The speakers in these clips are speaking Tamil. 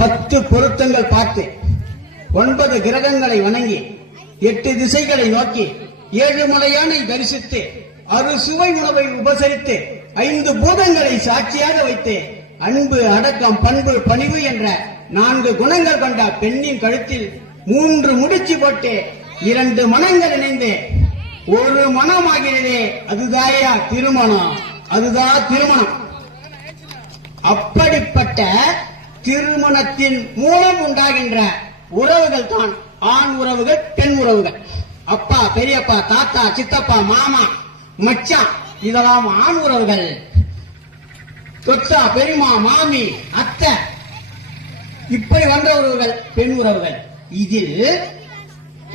10 பொருத்தங்கள் பார்த்து 9 கிரகங்களை வணங்கி 8 திசைகளை நோக்கி 7 மலையானை தரிசித்து அறுசுவை உணவை உபசரித்து 5 பூதங்களை சாட்சியாக வைத்து அன்பு, அடக்கம், பண்பு, பணிவு என்ற 4 குணங்கள் கொண்ட பெண்ணின் கழுத்தில் 3 முடிச்சு போட்டு 2 மனங்கள் இணைந்து ஒரு மனமாகிறதே, அதுதாயா திருமணம். அதுதான் திருமணம். அப்படிப்பட்ட திருமணத்தின் மூலம் உண்டாகின்ற உறவுகள் தான் ஆண் உறவுகள், பெண் உறவுகள். அப்பா, பெரியப்பா, தாத்தா, சித்தப்பா, மாமா, மச்சான், இதெல்லாம் ஆண் உறவுகள். தொத்தா, பெரியமா, மாமி, அத்தை, இப்படி வந்த உறவுகள் பெண் உறவுகள். இதில்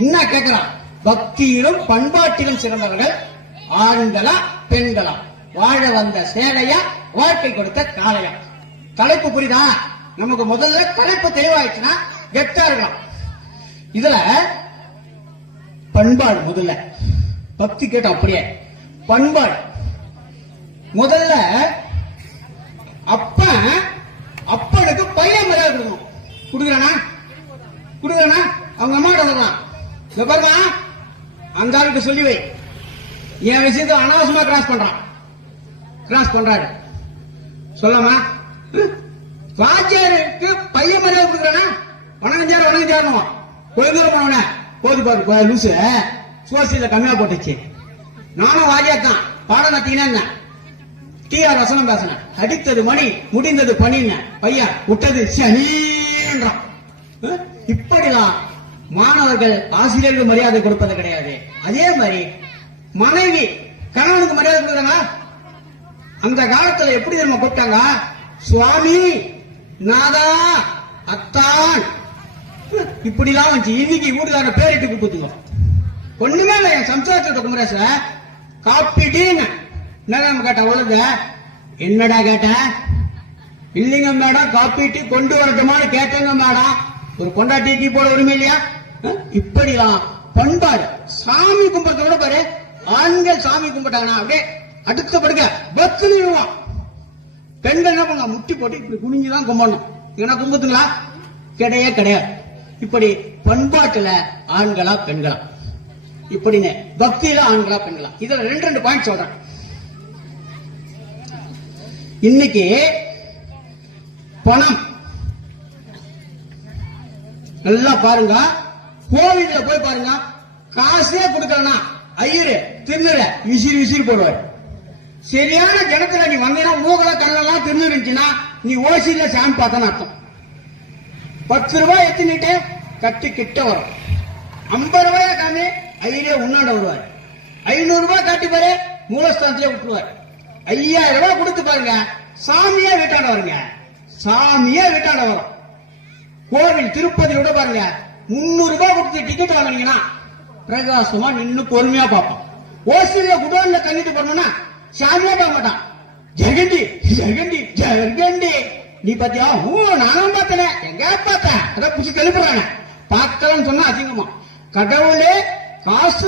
என்ன கேட்கிறான்? பக்தியிலும் பண்பாட்டிலும் சிறந்தவர்கள் ஆண்களா பெண்களா? வாழ வந்த சேலையா, வாழ்க்கை கொடுத்த காளையா? தலைப்பு புரியுதா? நமக்கு முதல்ல தலைப்பு தெளிவாயிடுச்சுன்னா கெட்டா இருக்கலாம். இதுல பண்பாடு முதல்ல. பக்தி கேட்ட அப்படியே பண்பாடு முதல்ல. அப்பனுக்கு பையன் மரியாதை கொடுக்கணும். கொடுக்குறானா அவங்க அம்மா சொல்லலாம், பாருங்க அந்த ஆளுக்கு சொல்லி வை, என் விஷயத்த அனாவசியமா கிராஸ் பண்றாரு சொல்லாமா? வாத்தியாருக்கு பையன் மரியாதை கொடுக்குறானா? வணக்கம் சேரணும். கொஞ்ச தூரம் போனவன போது பாரு லூசு சோசியல கம்மியா போட்டுச்சு. நானும் வாத்தியார் தான். பாடம் நடத்தீங்கன்னா டிஆர் வசனம் பேசின, அடித்தது மணி, முடிந்தது பணின்னு பையன் விட்டது சனின்றான். இப்படிலாம் மாணவர்கள் ஆசிரியருக்கு மரியாதை கொடுப்பது கிடையாது. அதே மாதிரி மனைவி கணவனுக்கு மரியாதை கொடுக்குறாங்க. அந்த காலத்துல எப்படி நம்ம கூப்பிட்டாங்க? சுவாமி, நாதா, அத்தான், இப்படிலாம் வந்துச்சு. இன்னைக்கு வீட்டுக்கார பேரிட்டு கூப்பிட்டுங்க. ஒண்ணுமே இல்லை. என் சம்சாரத்தை குமரேச காப்பி டீன்னு என்ன கேட்ட உலக, என்னடா கேட்ட? இல்லைங்க மேடம், காப்பி டீ கொண்டு வரட்டுமான்னு கேட்டேங்க மேடம். ஒரு கொண்டாட்டி டீ போட உரிமை இல்லையா? இப்படிலாம் பண்பாடு. சாமி கும்பிடுறத விட பாரு, ஆண்கள் சாமி கும்பிட்டாங்கன்னா அப்படியே அடுத்த படுக்க பக்திவான். பெண்கள் என்ன பண்ண, முட்டி போட்டு இப்படி குனிஞ்சுதான் கும்பிடணும். ஏன்னா கும்பத்துங்களா? கிடையாது. இப்படி பண்பாட்டுல ஆண்களா பெண்களா? இப்படின்னு பக்தியில ஆண்களா பெண்களா? இதுல 2 பாயிண்ட் சொல்றேன். இன்னைக்கு பணம் நல்லா பாருங்க. கோவில்ல போய் பாருங்க, காசே கொடுக்கலனா ஐயரு திருநூற விசிறி போடுவார். சரியான ஜனத்துல நீ வந்தீங்கன்னா மூகல கண்ணெல்லாம் திருநூறு இருந்துச்சுன்னா நீ ஓசியில சாமி பார்த்தன்னு அர்த்தம். 10 ரூபாய் எத்தினிட்டு கட்டி கிட்ட வரும். 50 ரூபாய காமி ஐயரே உண்ணாண்ட வருவார். 500 ரூபாய் காட்டி பாரு, மூலஸ்தானத்திலே விட்டுருவார். 5000 ரூபாய் கொடுத்து பாருங்க, சாமியே வீட்டாண்ட வருங்க. வரும். கோவில் திருப்பதி விட பாருங்க, 300 ரூபாய் கொடுத்து டிக்கெட் வாங்கினீங்கன்னா பிரகாசமா நின்று பொறுமையா பார்ப்போம். ஓசியில குடோன்ல தங்கிட்டு போனோம்னா சாமியா பார்க்க மாட்டான். ஜெகண்டி நீ பாத்தியா? நானும் பார்த்தேன். எங்க பார்த்தேன்? அதான் புடிச்சு கழிப்புறாங்க. பார்க்கலன்னு சொன்னா அசிங்கமா. கடவுளே காசு